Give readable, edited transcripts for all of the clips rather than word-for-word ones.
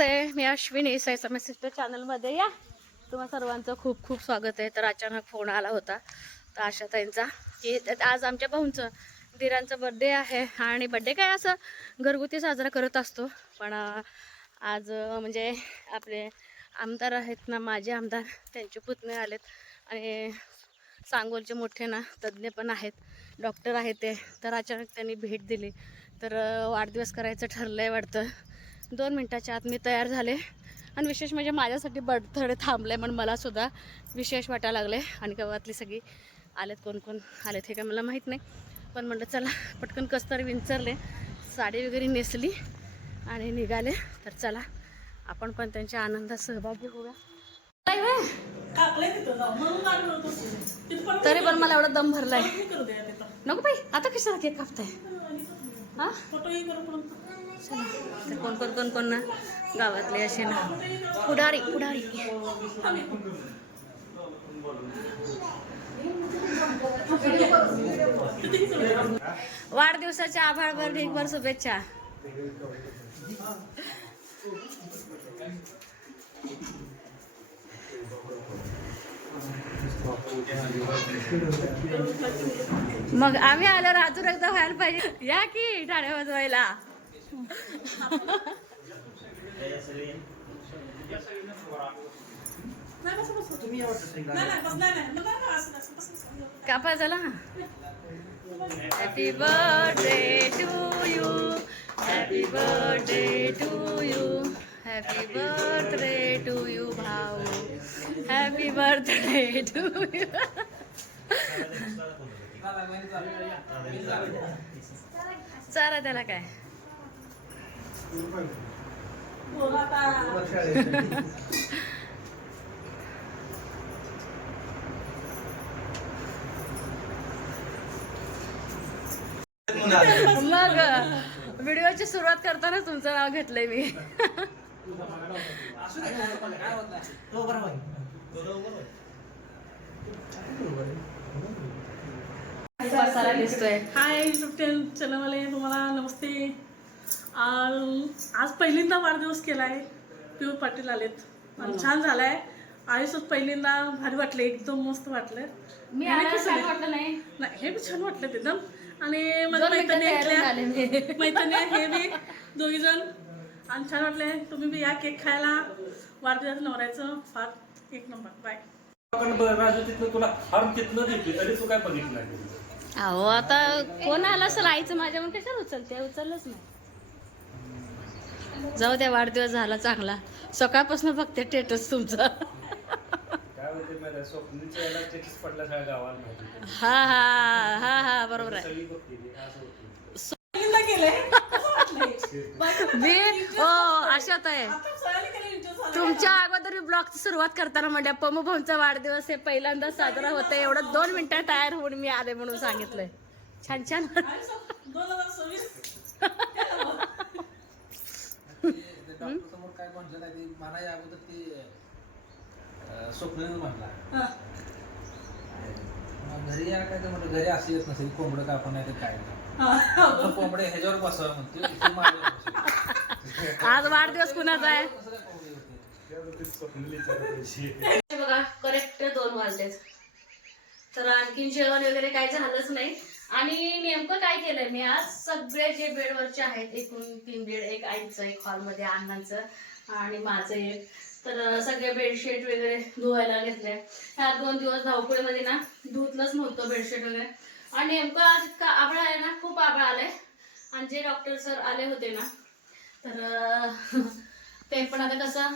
मी Ashwini साईचा message चॅनलमध्ये या तुम्हा सर्वांचं खूप खूप स्वागत आहे. तर अचानक फोन आला होता तर आशाताईंचा की आज आमच्या भाऊंचं दिरांचा बर्थडे आहे आणि बर्थडे काय असं घरगुती साजरा करत असतो, पण आज म्हणजे आपले आमदार आहेत ना, माझे आमदार, त्यांचे पुतणे आलेत आणि सांगोलचे मोठे ना तज्ज्ञ पण आहेत, डॉक्टर आहेत ते. तर अचानक त्यांनी भेट दिली तर वाढदिवस करायचं ठरलं आहे वाटतं. 2 मिनटाच्या आत मी तयार झाले आणि विशेष म्हणजे माझ्यासाठी बर्थडे थांबले म्हणून मलासुद्धा विशेष वाटायला लागले. आणि गावातली सगळी आलेत, कोण कोण आलेत हे काय मला माहीत नाही, पण म्हटलं चला पटकन कसं तरी विंचरले, साडी वगैरे नेसली आणि निघाले. तर चला आपण पण त्यांच्या आनंदात सहभागी होऊया. तरी पण मला एवढा दम भरलाय. नको बाई, आता कशाला केक कापताय? हा तर कोण कोण कोण कोण ना गावातले असे ना पुढारी पुढारी. वाढदिवसाच्या आभाळभर ढीगभर शुभेच्छा. मग आम्ही आल्यावर अजून एकदा व्हायला पाहिजे. या की टाळ्या वाजवायला. कापा झाला. Happy birthday to you, happy birthday to you, happy birthday to you भाऊ, हॅपी बर्थडे टू यू. चला त्याला काय. मग व्हिडिओची सुरुवात करताना तुमचं नाव घेतलंय मी. दिसतोय. हाय यूट्यूब चॅनलवाले, तुम्हाला नमस्ते. आज पहिल्यांदा वाढदिवस केलाय. पिऊ पाटील आलेत आणि छान झालाय. आयुष्यात पहिल्यांदा भारी वाटले, एकदम मस्त वाटलं. मी वाटलं नाही, हे बी छान वाटलं एकदम. आणि माझ्या मैत्रिणी हे बी दोघी जण आणि छान वाटले. तुम्ही बी या केक खायला. वाढदिवस नवऱ्याचं फार एक नंबर. बाय. अहो आता कोण आला असेल आईचं माझ्या, मग कशाला उचलते? उचललंच नाही. जाऊ द्या, वाढदिवस झाला चांगला. सकाळपासून बघते स्टेटस तुमचं. हा हा हा हा बरोबर आहे. अशात आहे. तुमच्या अगोदर ब्लॉगची सुरुवात करताना म्हणजे पमू भाऊंचा वाढदिवस हे पहिल्यांदा साजरा होतोय. एवढं 2 मिनिटात तयार होऊन मी आले म्हणून सांगितलंय. छान छान. काय म्हटलं नाही, मला अगोदर ते स्वप्न म्हटला घरी या काय तर म्हटलं घरी असं येत नसेल, कोंबडं कापण नाही तर काय कोंबडे ह्याच्यावर बसावं म्हणते. आज वाढदिवस कुणाचा आहे बघा. करेक्ट 2 वाजलेच तर आणखीन जेवण वगैरे काय झालंच नाही. आणि नेमकं काय केलंय मी आज, सगळे जे बेडवरचे आहेत, एकूण 3 बेड, एक आईचं, एक हॉलमध्ये अण्णांचं आणि माझं एक, तर सगळे बेडशीट वगैरे धुवायला घेतले. ह्या 2 दिवस धावपळीमध्ये ना धुतलंच नव्हतं बेडशीट वगैरे. आणि नेमकं आज इतका आभाळ आहे ना, खूप आभाळ आलंय. आणि जे डॉक्टर सर आले होते ना, तर ते पण आता कसं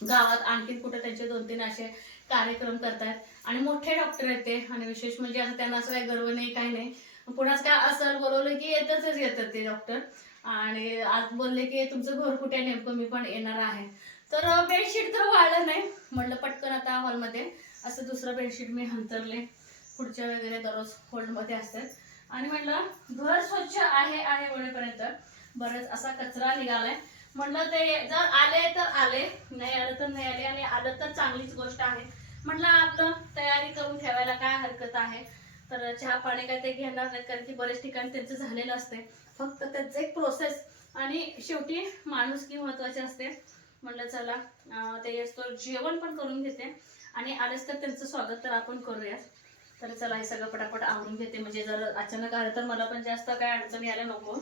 गावात आणखी कुठं त्यांचे 2-3 असे कार्यक्रम करतात आणि मोठे डॉक्टर आहेत ते. आणि विशेष म्हणजे आता त्यांना असं काही गर्व नाही, काही नाही. पुन्हाच काय असं बोलवलं की येतात ते डॉक्टर. आणि आज बोलले की तुमचं घर कुठे आहे, नेमकं मी पण येणार आहे. तर बेडशीट तर वाढलं नाही, म्हटलं पटकन आता हॉलमध्ये असं दुसरं बेडशीट मी हंतरले. पुढच्या वगैरे दररोज होल्डमध्ये असतात. आणि म्हटलं घर स्वच्छ आहे होईपर्यंत बरंच असा कचरा निघालाय. म्हटलं ते जर आले तर आले, नाही आलं तर नाही आले. आणि आलं तर चांगलीच गोष्ट आहे. म्हटलं आपलं तयारी करून ठेवायला काय हरकत आहे. तर चहा पाणी काय ते घेणार नाहीत, कारण की बरेच ठिकाणी त्यांचं झालेलं असते. फक्त त्यांचं एक प्रोसेस आणि शेवटी माणुसकी महत्वाची असते. म्हणलं चला तो जेवण पण करून घेते आणि आलेच तर त्यांचं स्वागत तर आपण करूया. तर चला हे सगळं पटापट आवरून घेते, म्हणजे जर अचानक आलं तर मला पण जास्त काय अडचण यायला नको.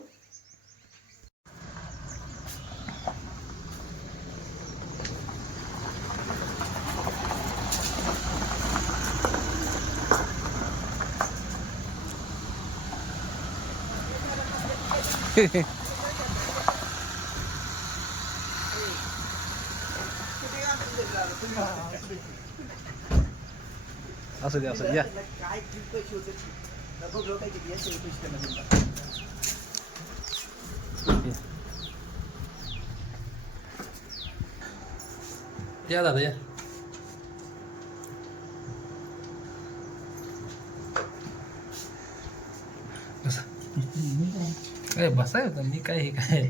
असू दे असू द्या. या दादा या. काय बसाय होतं मी काय हे काय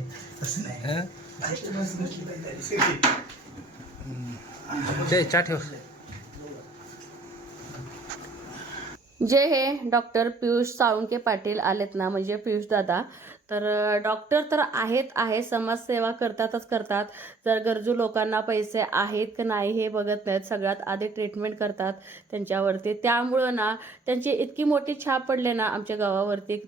हं? चहा ठेव. जे हे डॉक्टर पियुष साळुंके पाटील आलेत ना, म्हणजे पियुष दादा, तर डॉक्टर तर आहे समाजसेवा करतात. जर गरजू लोकांना पैसे आहेत की नाही हे बघत नाहीत, सगळ्यात आधी ट्रीटमेंट करतात त्यांच्यावरती. त्यामुळं ना त्यांची इतकी मोठी छाप पडले ना आमच्या गावावरती,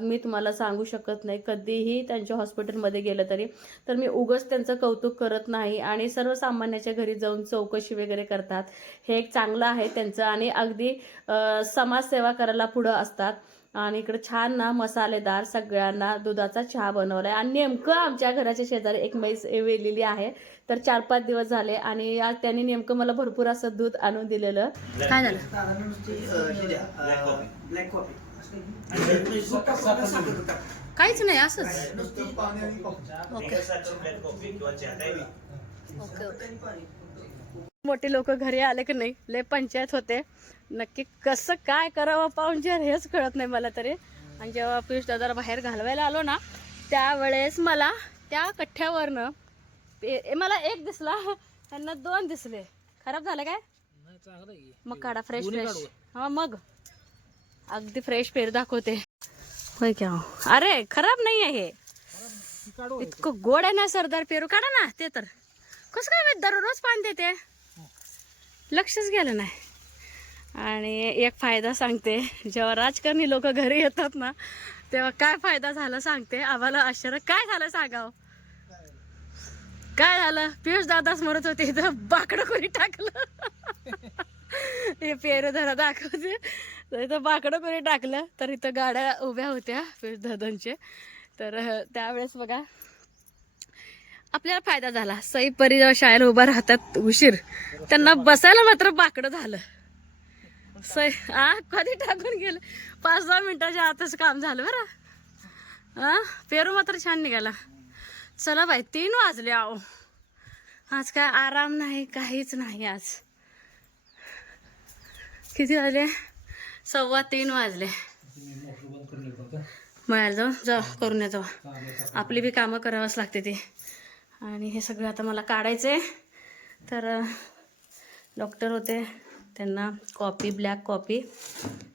मी तुम्हाला सांगू शकत नाही. कधीही त्यांच्या हॉस्पिटलमध्ये गेलं तरी तर मी उगाच त्यांचं कौतुक करत नाही, आणि सर्वसामान्याच्या घरी जाऊन चौकशी वगैरे करतात. हे एक चांगलं आहे त्यांचं, आणि अगदी समाजसेवा करायला पुढं असतात. आणि इकडे छान ना मसालेदार सगळ्यांना दुधाचा चहा बनवलाय. आणि नेमकं आमच्या घराच्या शेजारी एक म्हैस वेलेली आहे, तर 4-5 दिवस झाले, आणि आज त्यांनी नेमकं मला भरपूर असं दूध आणून दिलेलं. काय झालं? काहीच नाही, असंच. ओके. मोठे लोक घरी आले की नाही लय पंचायत होते. नक्की कसं काय करावं पाहुणचार हेच कळत नाही मला तरी. आणि जेव्हा पियुष दादाला बाहेर घालवायला आलो ना, त्यावेळेस मला त्या कठ्ठ्यावरनं मला एक दिसला, त्यांना 2 दिसले. खराब झालं काय? मग काढा फ्रेश. हा मग अगदी फ्रेश पेर दाखवते. होय क्या? अरे खराब नाही आहे हे, इतकं गोड आहे ना सरदार पेरू. काढा ना ते. तर कसं काय मी दररोज पाणी देते, लक्षच गेलं नाही. आणि एक फायदा सांगते, जेव्हा राजकारणी लोक घरी येतात ना तेव्हा काय फायदा झाला सांगते. आम्हाला आश्चर्य काय झालं सांगावं. काय झालं, पियुष दादाच म्हणत होते इथं बाकडं कोणी टाकलं. हे पेरू धरा दाखवते, तर इथं बाकडं कोणी टाकलं. तर इथं गाड्या उभ्या होत्या पियुष दादांचे. तर त्यावेळेस बघा आपल्याला फायदा झाला. सई परी जेव्हा शाळेला उभा राहतात उशीर, त्यांना बसायला मात्र बाकडं झालं. सई कधी टाकून गेलं, 5-10 मिनिटाच्या आतच काम झालं बरं. पेरू मात्र छान निघाला. चला बाई 3 वाजले. आहो आज काय आराम नाही, काहीच नाही. आज किती वाजले? 2:15 वाजले. मळ्याला जाऊ करून येतो. आपली बी कामं करावंच लागते ती. आणि हे सगळं आता मला काढायचंय. तर डॉक्टर होते, त्यांना कॉफी, ब्लॅक कॉफी,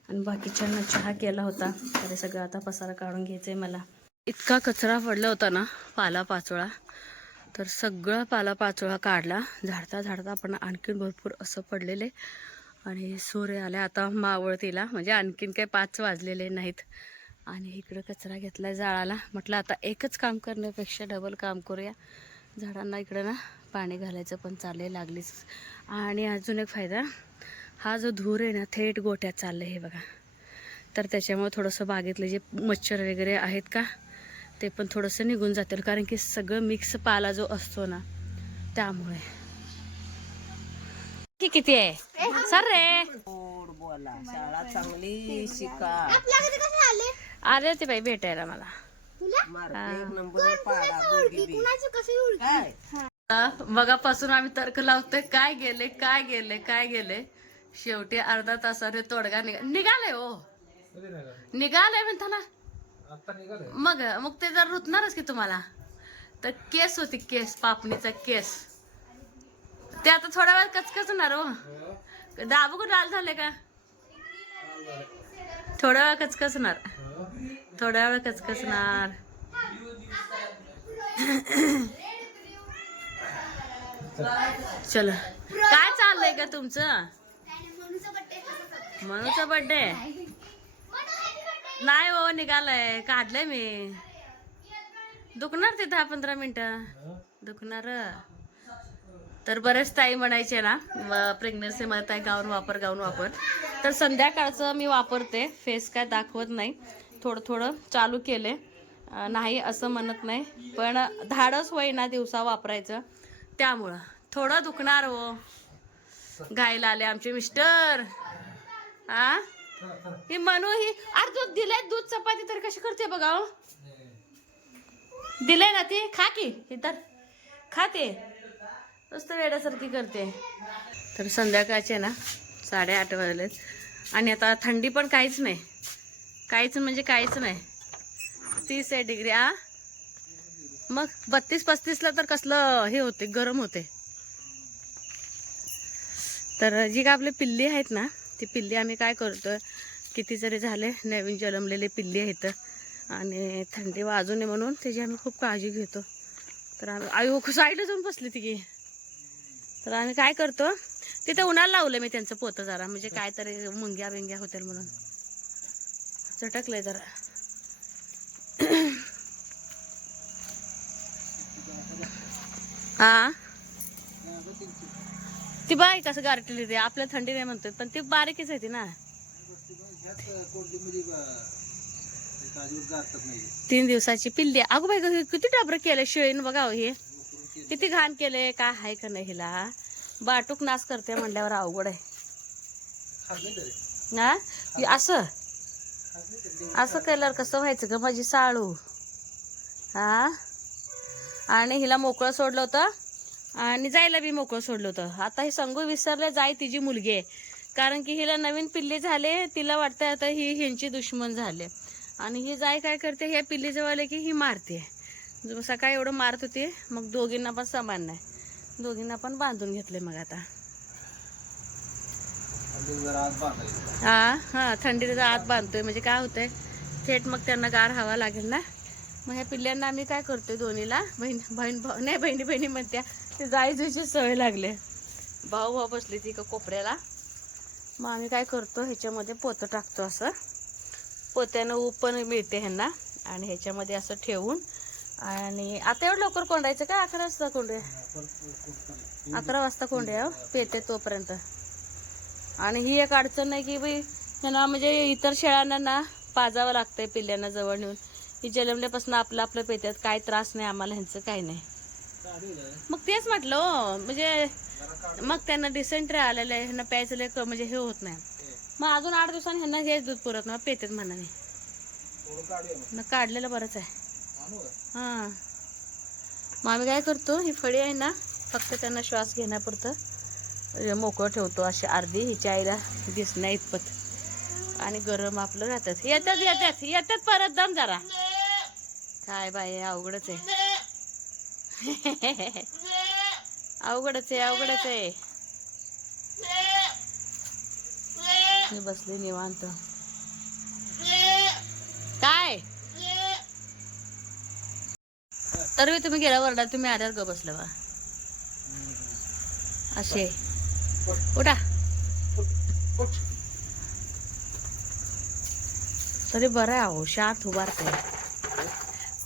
आणि बाकीच्यांना चहा केला होता. तर हे सगळं आता पसारा काढून घ्यायचंय मला. इतका कचरा पडला होता ना, पालापाचोळा, तर सगळा पालापाचोळा काढला. झाडता पण आणखीन भरपूर असं पडलेले. आणि सूर्य आले आता मावळतीला, म्हणजे आणखीन काही 5 वाजलेले नाहीत. आणि इकडं कचरा घेतलाय जाळाला. म्हटलं आता एकच काम करण्यापेक्षा डबल काम करूया. झाडांना इकडं ना पाणी घालायचं पण चाललंय, लागलीच. आणि अजून एक फायदा, हा जो धूर आहे ना थेट गोट्यात चाललंय हे बघा. तर त्याच्यामुळे थोडंसं बागेतले जे मच्छर वगैरे आहेत का ते पण थोडंसं निघून जातील, कारण की सगळं मिक्स पाला जो असतो ना त्यामुळे. किती आहे सर रे? शाळा चांगली शिका. आले होते बाई भेटायला मला. मगापासून आम्ही तर्क लावतोय काय गेले. शेवटी अर्धा तासाने तोडगा निघाले हो. निघाले म्हणता ना. मग ते जर रुतणारच की तुम्हाला. तर केस होती, केस पापणीचा केस, ते आता थोड्या वेळ कचकचणार हो. दाबू को लाल झाले का? थोड्या वेळ कचकचणार. चला काय चाललंय का तुमचं? मनूचा बर्थडे नाही हो, निघालाय, काढलंय मी. दुखणार ते 10-15 मिनिटं दुखणार. तर बरेच ताई म्हणायचे ना प्रेग्नन्सी मध्ये ताई गाऊन वापर. तर संध्याकाळचं मी वापरते, फेस काय दाखवत नाही, थोडं थोडं चालू केले. नाही असं म्हणत नाही, पण धाडस होईना दिवसा वापरायचं, त्यामुळं थोडं दुखणार हो. घायला आले आमचे मिस्टर. हा ही मनू ही दूध दिलंय, दूध चपाती तर कशी करते बघा हो. दिलंय ना ती, खा की ही तर खाते, नुसतं वेड्यासारखी करते. तर संध्याकाळचे ना 8:30 वाजलेत आणि आता थंडी पण काहीच नाही, काहीच म्हणजे काहीच नाही. 30 डिग्री. मग 32-35ला तर कसलं हे होते, गरम होते. तर जी का आपले पिल्ली आहेत ना, ती पिल्ली आम्ही काय करतो, किती जरी झाले नवीन जन्मलेले पिल्ली आहेत आणि थंडी वाजू नये म्हणून त्याची आम्ही खूप काळजी घेतो. तर आम्ही आयु साईडला जाऊन बसली ती. तर आम्ही काय करतो, तिथे उन्हाला लावलं मी त्यांचं पोतं जरा, म्हणजे काय तरी मुंग्या बिंग्या होतील म्हणून. चटकलंय जरा. हा ती बाई कसं गारटली ते, आपल्या थंडी नाही म्हणतोय, पण ती बारीकच आहे ती ना. 3 दिवसाची पिल्ली. अगो बाई किती डाबरं केलंय शेळीनं बघा हे, किती घाण केलंय. काय हाय का नाही हिला, बाटूक नाश करते म्हणल्यावर अवघड आहे ना. असं असं केल्यावर कसं व्हायचं ग माझी साळू. हा आणि हिला मोकळं सोडलं होतं आणि जायला बी मोकळं सोडलं होतं. आता हे संगू विसरले, जाय तिची मुलगी आहे, कारण की हिला नवीन पिल्ली झाले, तिला वाटतं आता ही ह्यांची दुश्मन झाले. आणि ही जाय काय करते, ह्या पिल्ली जवळ आले की ही मारते. सकाळी एवढं मारत होती, मग दोघींना पण समान नाही, दोघींना पण बांधून घेतले. मग आता हा थंडीचा आत बांधतोय, म्हणजे काय होतंय, थेट मग त्यांना गार हवा लागेल ना. मग ह्या पिल्ल्यांना आम्ही काय करतोय, दोन्हीला बहिणी म्हणत्या, ते जायची सवय लागले. भाऊ बसली ती का कोपऱ्याला. मग आम्ही काय करतो, ह्याच्यामध्ये पोतं टाकतो, असं पोत्यानं ऊब पण मिळते ह्यांना, आणि ह्याच्यामध्ये असं ठेवून. आणि आता एवढं लवकर कोंडायचं का? 11 वाजता कोंडूया, 11 वाजता कोंडूया पेते तोपर्यंत. आणि ही एक अडचण नाही की बाई ह्यांना, म्हणजे इतर शेळ्यांना ना पाजावं लागतंय पिल्ल्यांना जवळ नेऊन. ही जन्मल्यापासून आपलं पेत्यात, काय त्रास नाही आम्हाला ह्यांचं, काही नाही. मग तेच म्हटलं हो, म्हणजे मग त्यांना डिसेंट्री आलेलं आहे, ह्यांना प्यायचं लय म्हणजे हे होत नाही. मग अजून 8 दिवसांनी ह्यांना हेच दूध पुरत नाही, पेतेत म्हणाने काढलेलं बरंच आहे. हां मग आम्ही काय करतो, ही फळी आहे ना, फक्त त्यांना श्वास घेण्यापुरतं मोकळं ठेवतो, अशी अर्धी हिच्या आईला दिसण्या इतपत. आणि गरम आपलं राहतात. येतात परत दम जरा. काय बाई अवघडच आहे. अवघडच आहे. मी बसले निवांत. काय तरी तुम्ही गेला वरडा, तुम्ही आल्यावर ग बसलं बा असे. उठा तरी बरं आहे अहो, शांत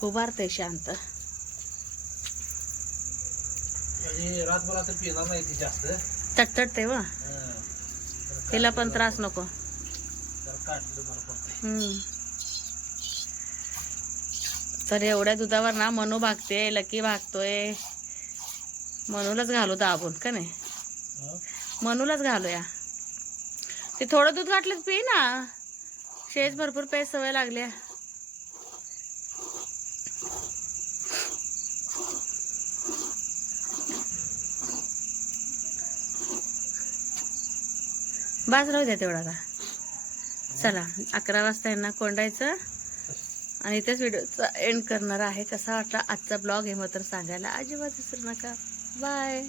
उभारतय शांत. रातभर तर पिणार नाही ती जास्त, तटतटते व तिला पण त्रास नको. तर एवढ्या दुधावर ना मनू भागते, लकी भागतोय. मनूलाच घालू दाबून का नाही, मनूलाच घालूया. ते थोडं दूध घातलं पी ना, शेज भरपूर प्यायची सवय लागली. बाज राहू द्या तेवढा का. चला 11 वाजता यांना कोंडायचं आणि इथेच व्हिडिओचा एंड करणार आहे. कसा वाटला आजचा ब्लॉग हे मात्र सांगायला अजिबात विसरू नका. बाय.